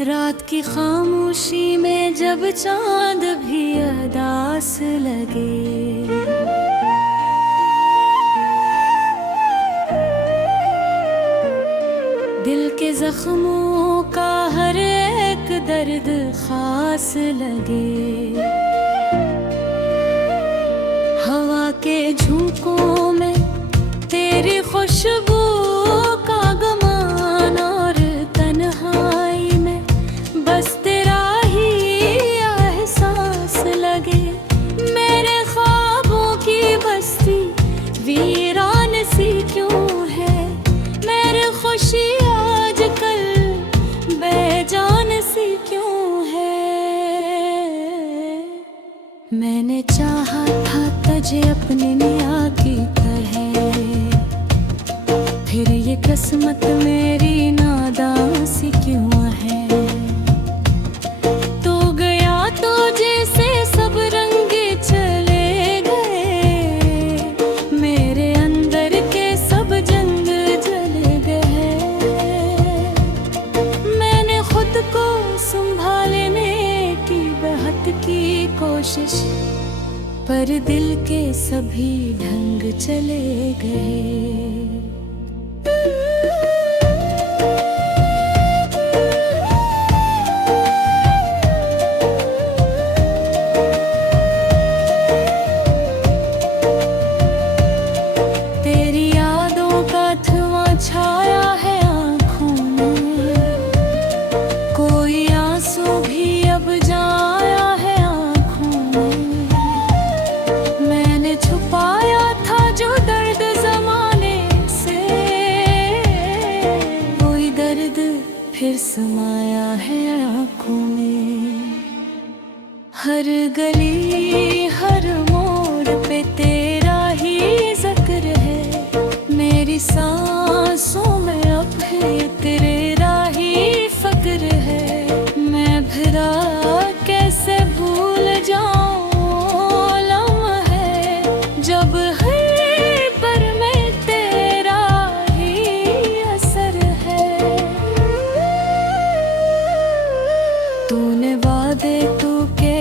रात की खामोशी में जब चांद भी अदास लगे, दिल के जख्मों का हर एक दर्द खास लगे। हवा के झोंकों में तेरी खुशबू का गमान, और तन्हाई में बस तेरा ही एहसास लगे। मेरे ख्वाबों की बस्ती वीरान सी क्यों है, मेरी खुशी आजकल बेजान सी क्यों है। मैंने चाहा था तुझे अपने निया की तरह, फिर ये किस्मत मेरी नादान सी क्यों है। तो गया तो जैसे सब रंग चले गए, मेरे अंदर के सब जंग जल गए। मैंने खुद को संभालने की बहुत की कोशिश, पर दिल के सभी ढंग चले गए। तेरी यादों का धुआं छाया है आँखों में, कोई आंसू भी अब जाया है आँखों में। मैंने छुपाया था जो दर्द जमाने से, कोई दर्द फिर समाया है आँखों में। हर गली हर मोड़ पे तेरा ही जिक्र है, मेरी सांसों में अब है तेरा ही फक्र है। मैं भरा कैसे भूल जाऊं लम्हे, जब हर पर में तेरा ही असर है। तूने वादे तू के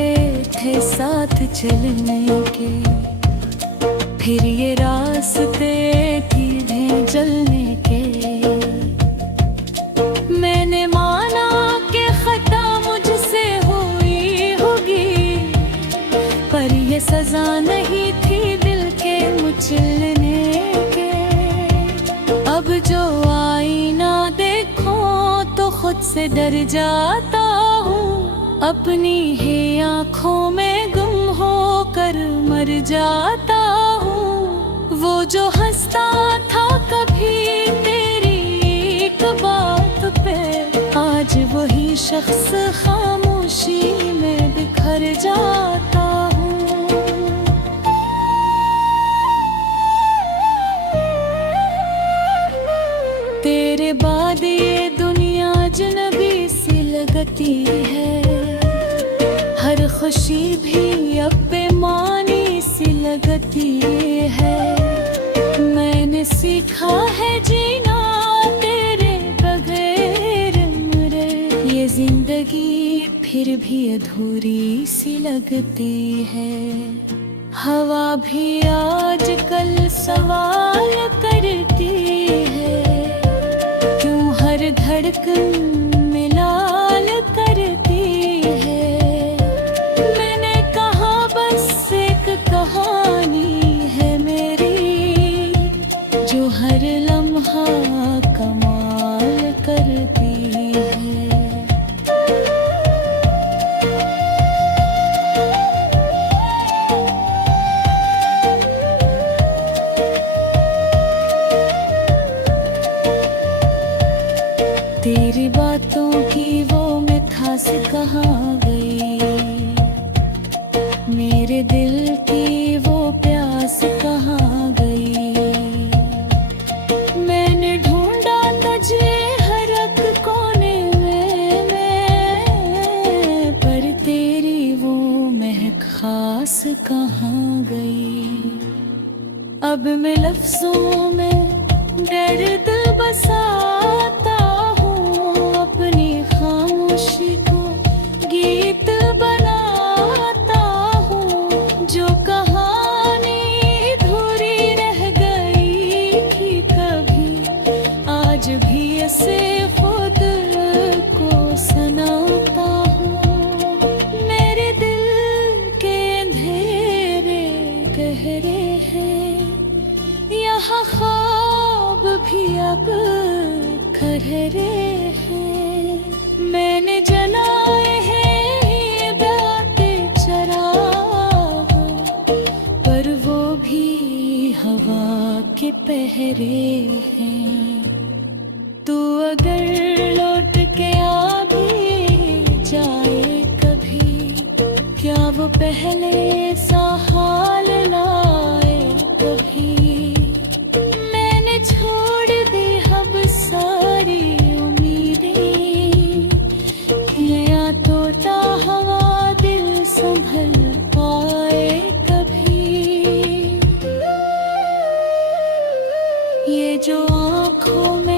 थे साथ चलने के, फिर ये रास्ते धीरे जलने के। मैंने माना कि खता मुझसे हुई होगी, पर ये सजा नहीं थी दिल के मुचलने के। अब जो आईना देखो तो खुद से डर जाता हूँ, अपनी ही आँखों में गुम होकर मर जाता हूँ। वो जो हंसता था कभी तेरी एक बात पे, आज वही शख्स खामोशी में बिखर जाता हूँ। तेरे बाद ये दुनिया अजनबी सी लगती है, हर खुशी भी अब बेमानी सी लगती है। मैंने सीखा है जीना तेरे बगैर मुझे, ये जिंदगी फिर भी अधूरी सी लगती है। हवा भी आजकल सवाल करती है, क्यों हर धड़कन में लाल करती है। मैंने कहा बस एक कहानी है मेरी, जो हर लम्हा कमाल करती है। तेरी बातों की वो मिठास कहाँ गई, मेरे दिल की वो प्यास कहाँ गई। मैंने ढूंढा तुझे हर एक कोने में, पर तेरी वो महक खास कहाँ गई। अब मैं लफ्जों में दर्द बसाता हूँ, अपनी खामोशी से खुद को सनाता हूँ। मेरे दिल के अंधेरे गहरे हैं, यहाँ ख्वाब भी अब खररे हैं। मैंने जलाए हैं बाते चराग, पर वो भी हवा के पहरे हैं। तू अगर लौट के आ भी जाए कभी, क्या वो पहले सा हाल लाए कभी। मैंने छोड़ दी अब सारी उम्मीदें, नया तोता हवा दिल संभल पाए कभी। ये जो आँखों में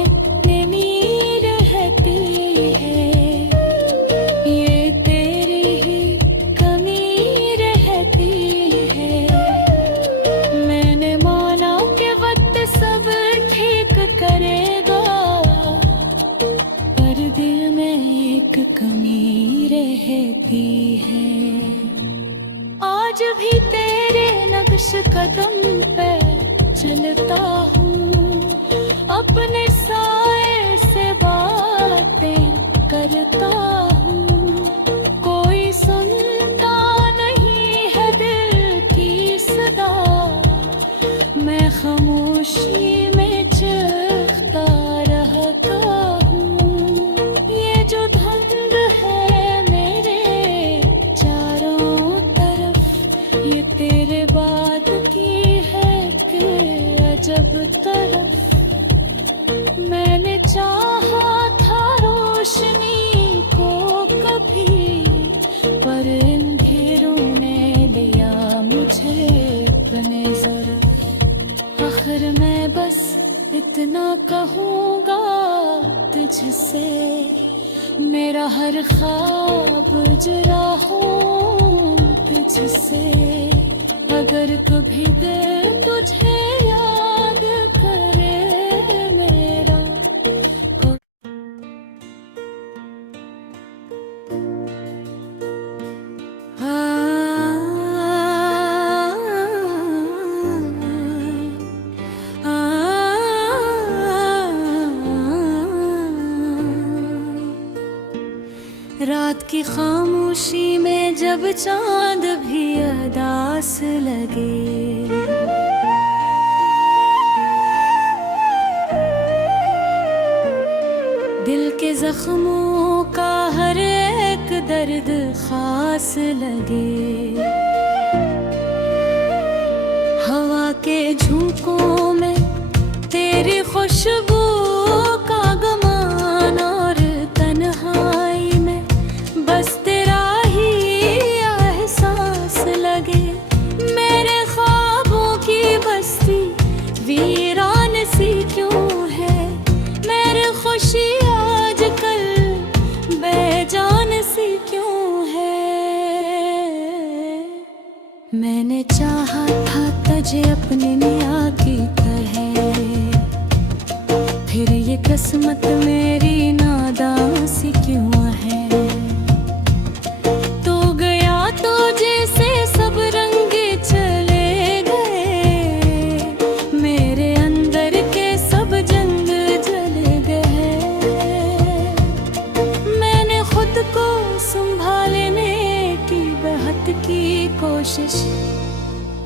कमी रहती है। आज भी तेरे नक्श कदम पे चलता हूँ, अपने साए से बातें करता हूँ। कोई सुनता नहीं है दिल की सदा, मैं खामोशी में चखता रहता हूँ। ये जो धुंध है मेरे चारों तरफ, ये तेरे बाद की है कि अजब तरफ। मैंने चाहा था रोशनी को कभी, पर अंधेरों ने लिया मुझे अपने ज़र। आखिर मैं बस इतना कहूँगा तुझसे, मेरा हर ख्वाब जुड़ा हूँ तुझसे। अगर कभी दिल तुझे याद करे मेरा, रात की खामोशी में जब चांद भी अदास लगे, दिल के जख्मों का हर एक दर्द खास लगे। हवा के झोंकों में तेरी खुशबू का गमान, और तन्हाई में बस तेरा ही एहसास लगे। मेरे ख्वाबों की बस्ती वीरान सी क्यों है, मेरी खुशी आजकल बेजान सी क्यों है। मैंने चाहा था तुझे अपने मियाँ की तरह, फिर ये किस्मत मेरी नादान सी क्यों है। तो गया तो जैसे सब रंग चले गए, मेरे अंदर के सब जंग जल गए। मैंने खुद को संभालने की बहुत की कोशिश,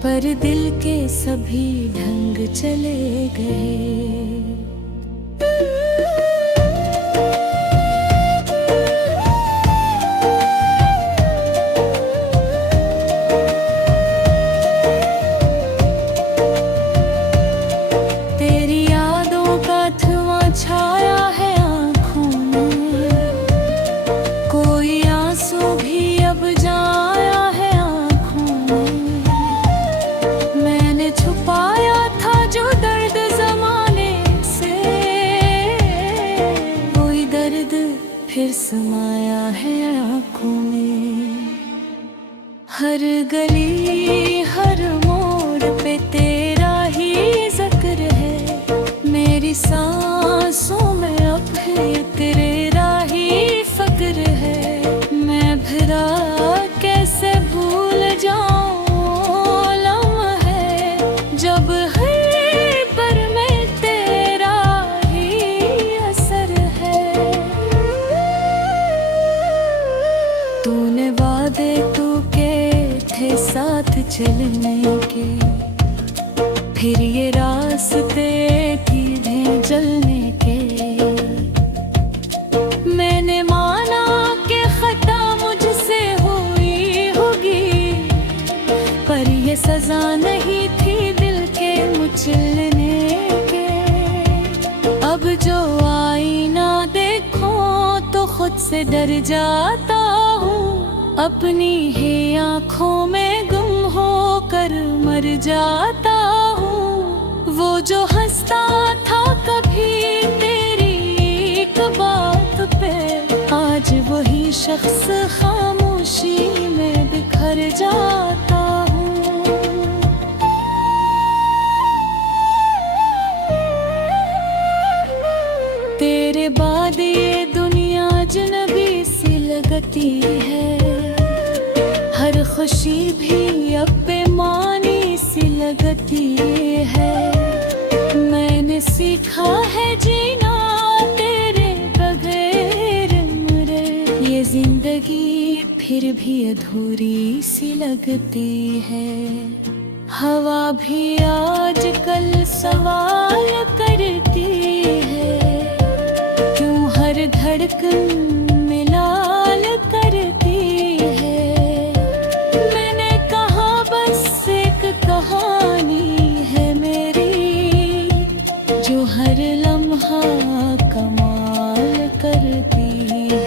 पर दिल के सभी ढंग चले गए। तेरी यादों का धुआं छाया है आँखों में, कोई आंसू भी अब जाया है आँखों में। मैंने छुपाया था जो दर्द ज़माने से, कोई दर्द फिर समाया है आँखों में। हर गली हर मोड़ पे तेरा ही जिक्र है, मेरी सांसों में अब ये तेरे राही फक्र है। मैं भरा कैसे भूल जाऊं लम्हे जब हर पल में तेरा ही असर है। तूने वादे तू के थे साथ चलने के, फिर ये रास्ते धीरे जलने के। मैंने माना कि खता मुझसे हुई होगी, पर ये सजा नहीं थी दिल के मुचलने के। अब जो आईना देखो तो खुद से डर जाता हूँ, अपनी ही आँखों में गुम होकर मर जाता हूँ। वो जो हंसता था कभी तेरी एक बात पे, आज वही शख्स खामोशी में बिखर जाता हूँ। तेरे बाद ये दुनिया अजनबी सी लगती है, हर खुशी भी अब बेमानी सी लगती है। मैंने सीखा है जीना तेरे बगैर मरे, ये जिंदगी फिर भी अधूरी सी लगती है। हवा भी आजकल सवाल करती है, क्यों हर धड़कन में लाल करती है। मैंने कहा बस एक कहानी है मेरी, जो हर लम्हा कमाल करती है।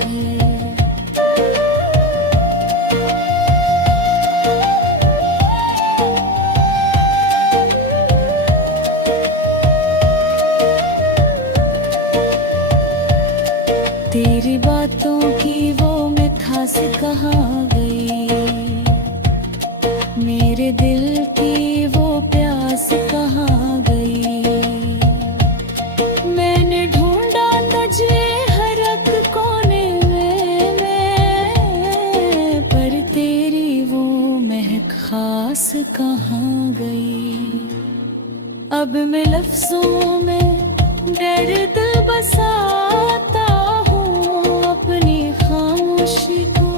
तेरी बातों की वो मिठास कहाँ गई, मेरे दिल की वो प्यास कहाँ गई। मैंने ढूंढा तुझे हर एक कोने में, पर तेरी वो महक खास कहाँ गई। अब मैं लफ्जों में दर्द बसाता हूँ, अपनी खामोशी को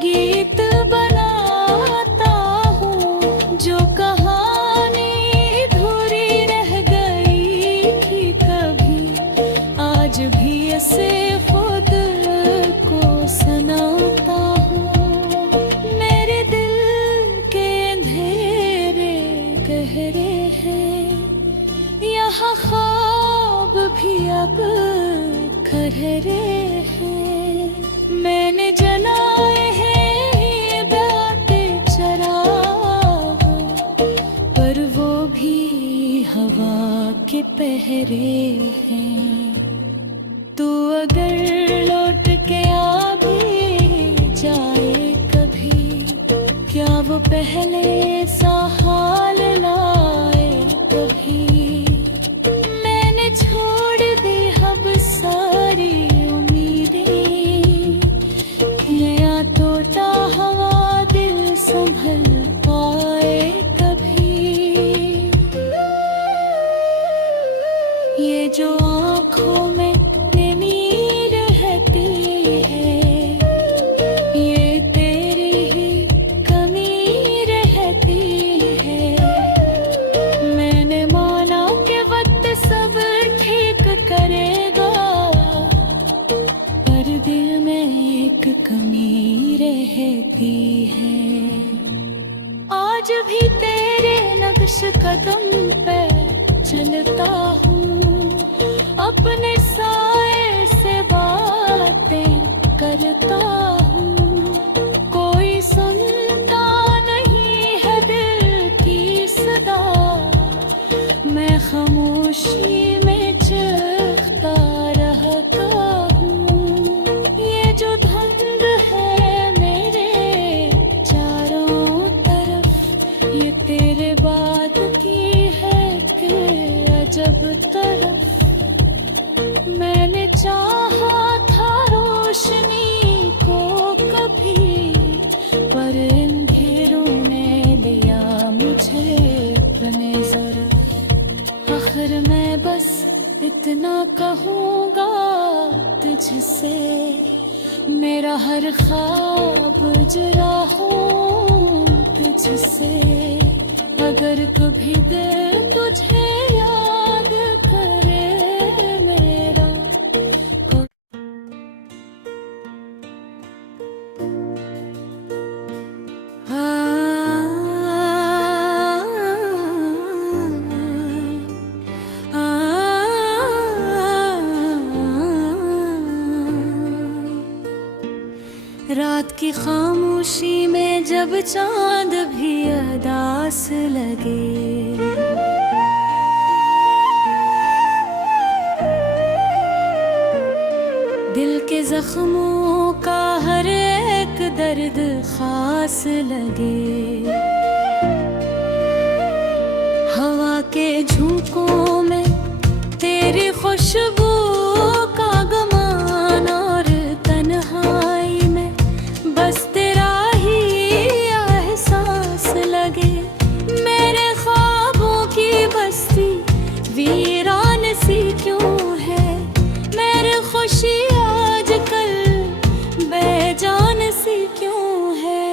गीत बनाता हूँ। जो कहानी अधूरी रह गई थी कभी, आज भी ऐसे खुद को सुनाता हूँ। मेरे दिल के अंधेरे गहरे हैं, यहाँ ख्वाब भी अब खररे हैं। मैंने जलाए हैं बाते चराग, पर वो भी हवा के पहरे हैं। तू अगर लौट के आ भी जाए कभी, क्या वो पहले सा हाल लाए कभी। छोड़ दे अब सारी उम्मीदें, नया तोता हवा दिल संभल पाए कभी। ये जो आँखों में नमी रहती है, ये तेरी ही कमी रहती है। मैंने माना कि वक्त सब करेगा, पर दिल में एक कमी रहती है। आज भी तेरे नक्श कदम पे चलता हूँ, अपने साए से बातें करता हूँ। कोई सुनता नहीं है दिल की सदा, मैं खामोशी में चखता रहता हूँ। ये जो धुंध है मेरे चारों तरफ, ये तेरे बाद की है कि अजब तरफ। मैंने चाहा तुझसे, मेरा हर ख्वाब जुड़ा हो तुझसे। अगर कभी दिल तुझे याद करे मेरा, रात की खामोशी में जब चांद भी अदास लगे, दिल के जख्मों का हर एक दर्द खास लगे। हवा के झोंकों में तेरी खुशबू का गमान, और तन्हाई में बस तेरा ही एहसास लगे। मेरे ख्वाबों की बस्ती वीरान सी क्यों है, मेरी खुशी आजकल बेजान सी क्यों है।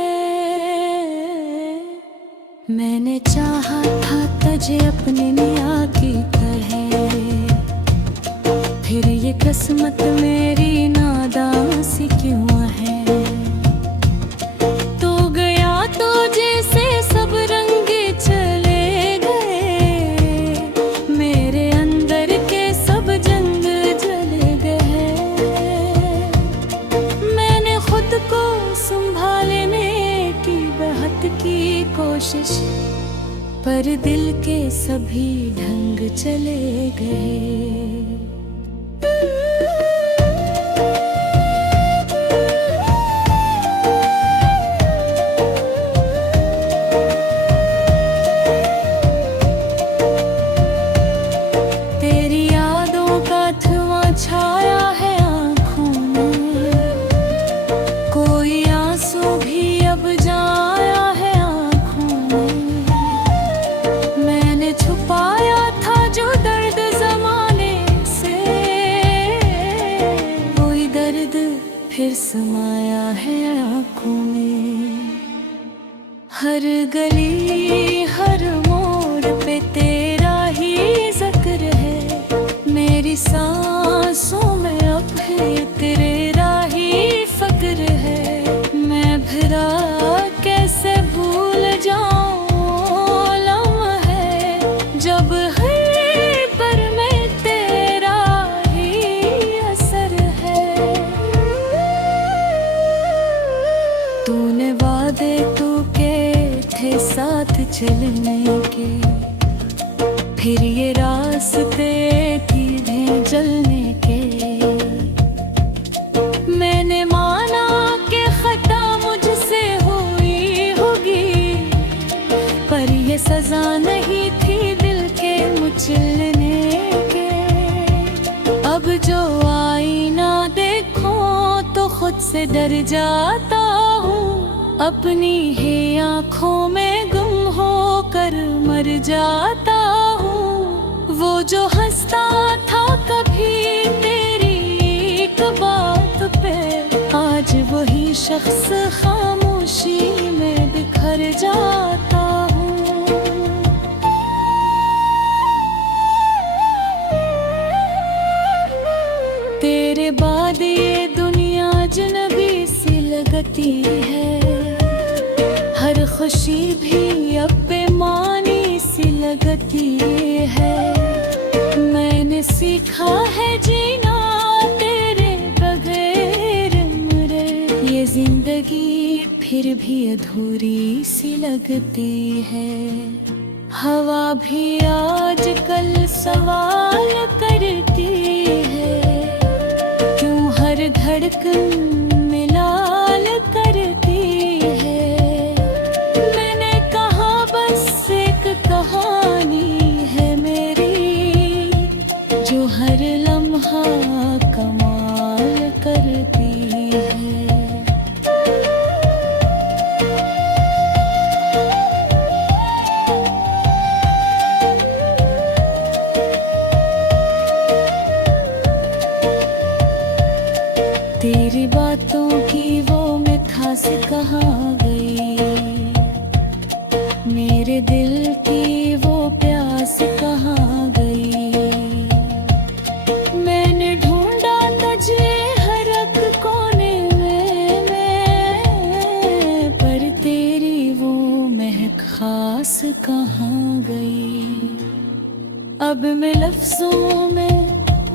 मैंने चाहा था तुझे अपने मियाँ की तरह, फिर ये किस्मत मेरी नादान सी क्यों है। तो गया तो जैसे सब रंग चले गए, मेरे अंदर के सब जंग जल गए। मैंने खुद को संभालने की बहुत की कोशिश, पर दिल के सभी ढंग चले गए। तेरी यादों का धुआं छाया है आँखों में, कोई आंसू भी अब जाया है आँखों में। मैंने छुपाया था जो दर्द जमाने से, कोई दर्द फिर समाया है आँखों में। हर गली हर मोड़ पे तेरा ही जिक्र है, मेरी सांसों में अब है तेरा ही फक्र है। मैं भरा कैसे भूल जाऊं लम्हे, जब हर पर में तेरा ही असर है। तूने वादे तू के थे साथ चलने के, फिर ये रास्ते धीरे जलने के। मैंने माना कि खता मुझसे हुई होगी, पर ये सजा नहीं थी दिल के मुचलने के। अब जो आईना देखो तो खुद से डर जाता हूँ, अपनी ही आँखों में गुम होकर मर जाता हूँ। वो जो हंसता था कभी तेरी एक बात पे, आज वही शख्स खामोशी में बिखर जाता हूँ। तेरे बाद ये दुनिया अजनबी सी लगती है, हर खुशी भी अब बेमानी सी लगती है। मैंने सीखा है जीना तेरे बगैर मेरे, ये जिंदगी फिर भी अधूरी सी लगती है। हवा भी आजकल सवाल करती है, क्यों हर धड़कन में लाल करती है। मैंने कहा बस एक कहानी है मेरी, जो हर लम्हा कमाल करती है। तेरी बातों की वो मिठास कहाँ गई, मेरे दिल की वो प्यास कहाँ गई। मैंने ढूंढा तुझे हर एक कोने में, पर तेरी वो महक खास कहाँ गई। अब मैं लफ्जों में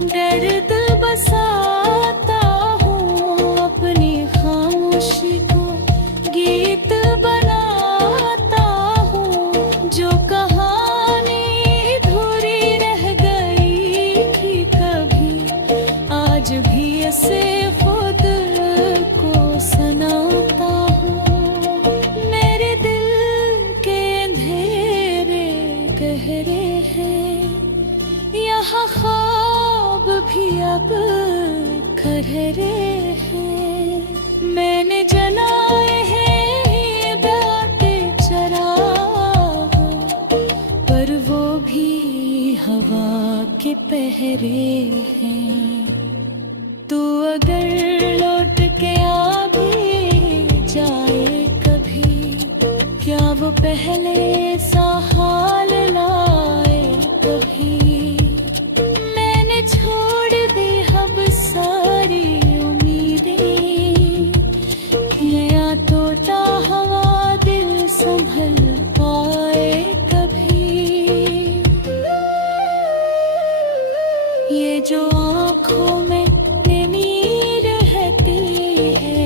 दर्द बसाता हूँ, अपनी खामोशी को गीत बनाता हूँ। जो कहानी अधूरी रह गई थी कभी, आज भी ऐसे खुद को सुनाता हूँ। मेरे दिल के अंधेरे गहरे हैं, यहाँ ख्वाब भी अब खररे हैं। मैंने जलाए हैं बाटे चराग, पर वो भी हवा के पहरे हैं। तू अगर लौट के आ भी जाए कभी, क्या वो पहले सा हाल लाए कभी। छोड़ दे अब सारी उम्मीदें, नया तोता हवा दिल संभल पाए कभी। ये जो आँखों में नमी रहती है,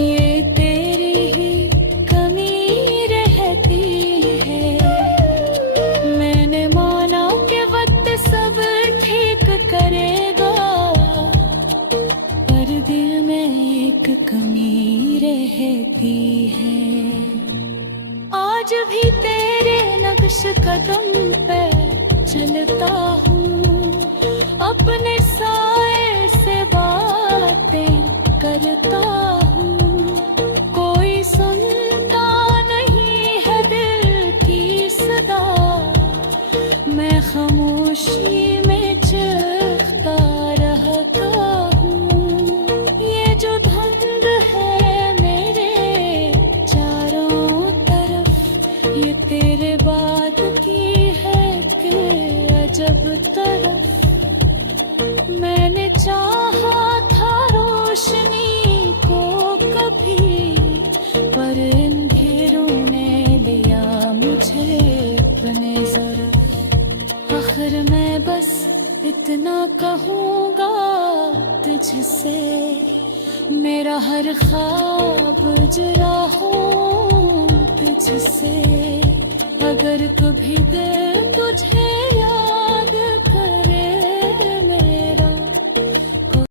ये तेरी ही कमी रहती है। मैंने माना कि वक्त सब करेगा, पर दिल में एक कमी रहती है। आज भी तेरे नक्श कदम पे चलता हूँ, अपने साए से बातें करता हूँ। कोई सुनता नहीं है दिल की सदा, मैं खामोशी में चखता रहता हूँ। ये जो धुंध है मेरे चारों तरफ, ये तेरे बाद की है कि अजब तरफ। मैंने चाहा था रोशनी को कभी, पर अंधेरों ने लिया मुझे अपने ज़रूर। आखिर मैं बस इतना कहूँगा तुझसे, मेरा हर ख्वाब जुड़ा हूँ तुझसे। अगर कभी दिल तुझे